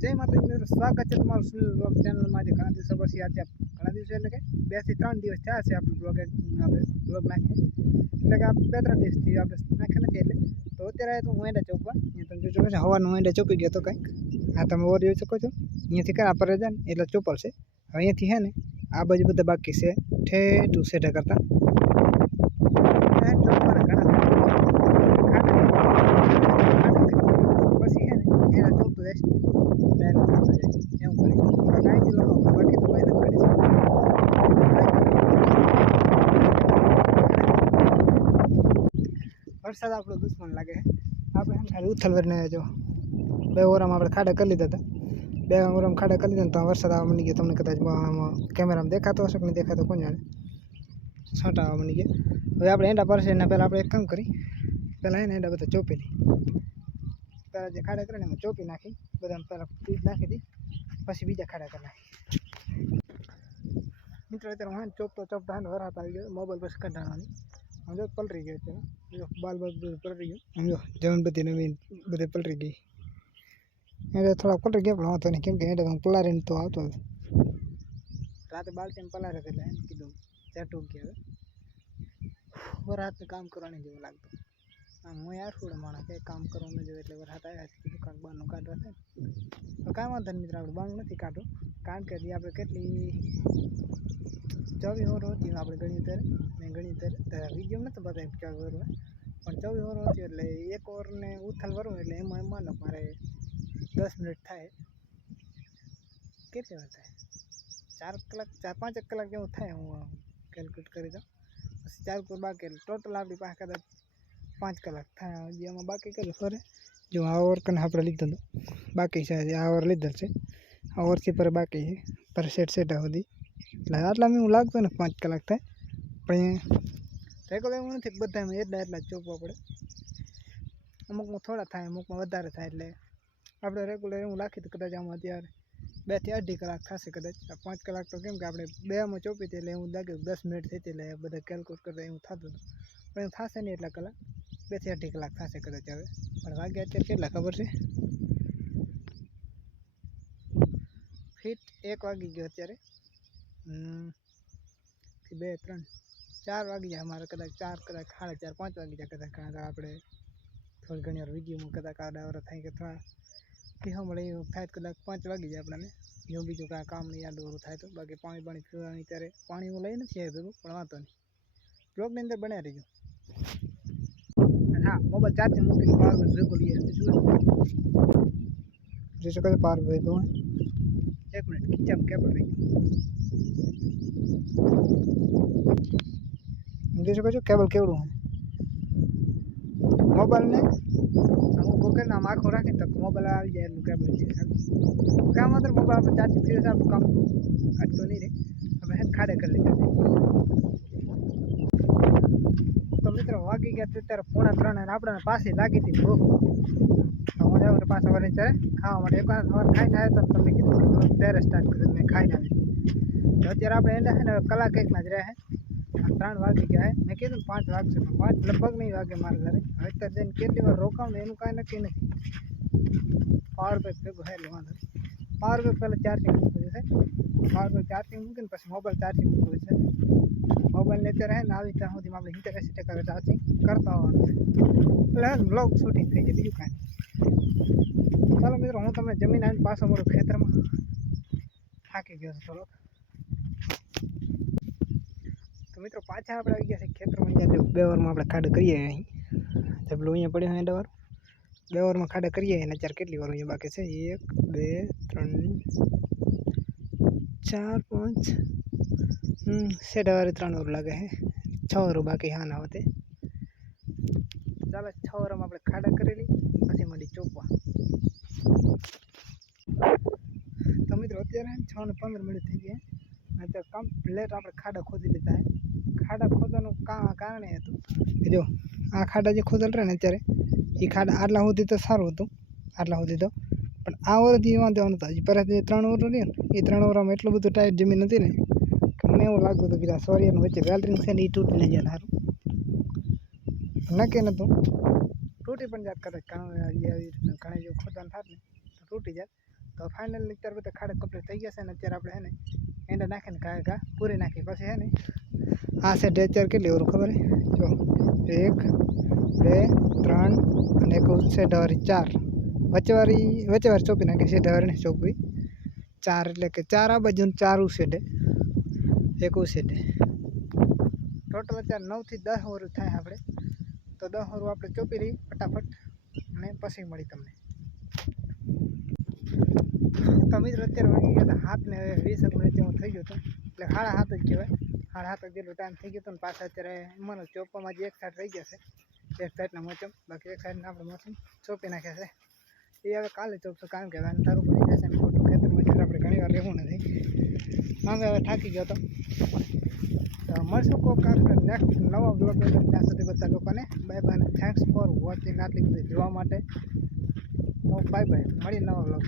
જય માતાજી મિત્રો સ્વાગત છે તમારું સુનિલ બ્લોગ ચેનલમાં આજે ઘણા દિવસો પછી આજે ઘણા દિવસો એટલે કે બે થી ત્રણ દિવસ થયા છે આપણે બ્લોગ આપણે બ્લોગ નાખીએ એટલે કે બે ત્રણ દિવસથી આપણે નાખીએ નથી એટલે તો અત્યારે તો હું એને ચોપવા અહીંયા તમે જોજો છે હવાનું હું ચોપી ગયો તો કંઈક આ તમે ઓર જોઈ શકો છો અહીંયાથી કયા પર જાય ને એટલે ચોપર છે હવે અહીંયાથી છે ને આ બાજુ બધા બાકી છે ઠેઠ ઉસેઠા કરતા વરસાદ આપણો દુશ્મન લાગે છે આપણે સમજાય ઉથલવરને જો બે ઓરામાં આપણે ખાડા કરી લીધા હતા બે ઓરામાં ખાડા કરી લીધા તો વરસાદ આવવા મળી ગયો તમને કદાચ કેમેરામાં દેખાતો હશે કે નહીં દેખાતો કોઈ જાણે છાંટા આવવા મળી ગયા હવે આપણે એંડા પરસે એના પહેલાં આપણે એક કામ કરી પહેલાં એને એંડા બધા ચોપી લઈ પહેલાં જે ખાડા કરે ને એમાં ચોપી નાખી બધા પહેલાં પીજ નાખી દી પછી બીજા ખાડા કરી નાખી મિત્રો અત્યારે હું ચોપતો ચોપતા હાલ વરાત આવી ગયો મોબાઈલ પછી કંટાળવાની અમે તો પલરી ગઈ છે ને જો બાલ બધું ઉપર ગઈ અમે તો દેમનપતિ નવી બધી પલરી ગઈ એટલે થોડું પલરી ગયું તો ન કેમ કે એ તો પલરીન તો આવતો રાતે બાલતે પલર હતો એટલે એમ કીધું ચટુક કે બરાત કામ કરાને જવું લાગતું હું યાર થોડું માણા કે કામ કરાને જવું એટલે વર હતા આ દુકાન બા નું કાઢો તો કાયમાં તો મિત્રો આપણે બા નું નથી કાઢો કામ કરી આપણે કેટલી આવી ઓર ઓટી આપડે ગણી ઉતરે મે ગણીતર વીડિયો માં તો બતાય કે ઓરવા પણ 24 ઓર હોતી એટલે એક ઓર ને ઉથલ વરું એટલે એમાં એમાંનો ભરે 10 મિનિટ થાય કેતે થા ચાર કલાક ચાર પાંચ કલાક જે ઉથાય હું કેલ્ક્યુલેટ કરી દઉં પછી ચાર ઓર બાકી ટોટલ આપડી પાખા દઉં પાંચ કલાક થાય એમાં બાકી કલ ઓર જો આ ઓર કન આપડે લખી દઉં બાકી છે આ ઓર લીદ છે ઓર છે પર બાકી છે પર સેટ સેટ આવડી એટલે આટલા મેં લાગતો ને પાંચ કલાક થાય પણ રેગ્યુલર એવું નથી બધા એમ એટલા એટલા ચોપવા પડે અમુકમાં થોડા થાય અમુકમાં વધારે થાય એટલે આપણે રેગ્યુલર એવું લાખી તો કદાચ આમાં અત્યારે થી અઢી કલાક થશે કદાચ પાંચ કલાક તો કેમ કે આપણે બે બેમાં ચોપી હતી એટલે એવું લાગ્યું દસ મિનિટ થઈ હતી એટલે બધા કેલ્ક્યુલેટ કરતા એવું થતું હતું પણ એવું થશે નહીં એટલા કલાક બે થી અઢી કલાક થશે કદાચ હવે પણ વાગે અત્યારે કેટલા ખબર છે ફિટ એક વાગી ગયો અત્યારે 12 3 4 વાગ્યા અમારે કદાચ 4 કલાક 4:30 5 વાગ્યા કદાચ ક્યાં તો આપણે થોડ ઘણીર વીડિયો માં કદાચ આવરા થેન્ક યુ થા કે હો મળી ફાઈટ કલાક 5 વાગ્યા આપણને યો બીજો ક્યાં કામ ન યાદ ઓર થા તો બાકી પાણી પાણી ત્યારે પાણી ઓ લે નથી આય બધું પરવાતો નહિ જોક ની અંદર બને રહી જો હા મોબાઈલ ચાતી મુકી પાર બે જો લઈએ જો જે શકે પાર ભઈ તો एक मिनट की चमके पड़ रही जैसे कहो केबल केवड़ू है मोबाइल ने हम को के नामा खोरा के तक मोबाइल आ जाए नु केबल छे सब मतलब मोबाइल पर चार्ज फिर सब कम अटको तो नहीं रे अब हम खड़े कर लेते तो मित्र वागी गया तो तेरा पोना त्रण ने आपने पासे लागी थी भूख અને પાછા વળી ત્યારે ખાવા માટે એકવાર સવાર ખાઈને આવ્યો તો તમને કીધું કે ત્યારે સ્ટાર્ટ કર્યું મેં ખાઈને આવી તો અત્યારે આપણે એને છે ને કલાક એકમાં જ રહે ત્રણ વાગી ગયા મેં કીધું પાંચ વાગશે પણ પાંચ લગભગ નહીં વાગે મારે ઘરે હવે અત્યારે જઈને કેટલી વાર રોકાવું એનું કાંઈ નક્કી નથી પાવર બેંક ભેગું હે લેવાનું પાવર બેંક પહેલાં ચાર્જિંગ મૂકવું છે પાવર બેંક ચાર્જિંગ મૂકીને પછી મોબાઈલ ચાર્જિંગ મૂકવું છે મોબાઈલ લેતે રહે ને આવી ત્યાં સુધીમાં આપણે સિત્તેર એંસી ટકા ચાર્જિંગ કરતા હોવાનું એટલે બ્લોગ શૂટિંગ થઈ જાય બીજું કાંઈ चलो मित्रों हूँ तुम जमीन आई पास अमर खेतर में थाकी गो चलो तो मित्रों पाचा आप गया खेतर में जो बेवर में आप खाड करिए पड़े एंड वर बेवर में खाड करिए चार के बाकी से एक बे त्र चार पांच हम्म से डर त्रन वर लगे है छोर बाकी हाँ ना होते चलो छोर में आप खाड करे ली चोपा तो मित्र અત્યારે 6:15 મિનિટ થઈ ગઈ હે મે તો કંપ પ્લેટ આપણે ખાડા ખોદી લેતા હે ખાડા ખોદવાનું ક્યા કારણ હે તો જો આ ખાડા જે ખોદળ રે ને અત્યારે ઈ ખાડા આટલા હોતી તો સારું હતું આટલા હોતી તો પણ આ ઓર દીવા દેવાનો તાજી પરત ને ત્રણ ઓર દે ને ઈ ત્રણ ઓરા મે એટલું બધું ટાઈટ જમીન નથી ને મને એવું લાગતું કે સરિયનો વચ્ચે બેલરિંગ સે ઈ તૂટીને જ હાલાર ન કે ને તો रोटी पर जात करे काम तो फाइनल लेक्चर पे तो कपड़े तो थई गया अत्यार आपड़े है एंडा नाखे ने काय का पूरे नाखे पछे है ने आ से डेचर के लेवर खबर है जो एक बे त्रण ने से डर चार वे वचवार चोपी ना से डर ने चोपी चार એટલે કે ચાર આ બજુ ચાર ઉસેડે એક ઉસેડે ટોટલ અત્યારે નવ થી દસ ઓરું થાય આપણે તો દહોરું આપણે ચોપી રહી ફટાફટ અને પછી મળી તમને તો મિત્રો અત્યારે વાગી ગયા હતા હાથને વીસ એક મિનિટ જેવું થઈ ગયું હતું એટલે સાડા હાથ જ કહેવાય સાડા હાથ જેટલો ટાઈમ થઈ ગયો હતો ને પાછા અત્યારે મને ચોપવામાં જે એક સાઈડ રહી ગયા છે એક સાઈડના મોચમ બાકી એક સાઈડના આપણે મોચમ ચોપી નાખ્યા છે એ હવે કાલે ચોપશું કારણ કે વાંધારું પડી જશે ખોટું ખેતરમાં આપણે ઘણી વાર રહેવું નથી સાંજે હવે થાકી ગયો હતો તો મળશું કોક નેક્સ્ટ નવો બ્લોગ ત્યાં સુધી બધા લોકોને bye bye thanks for watching આટલી બધી જોવા માટે તો બાય બાય મળી નવા બ્લોગ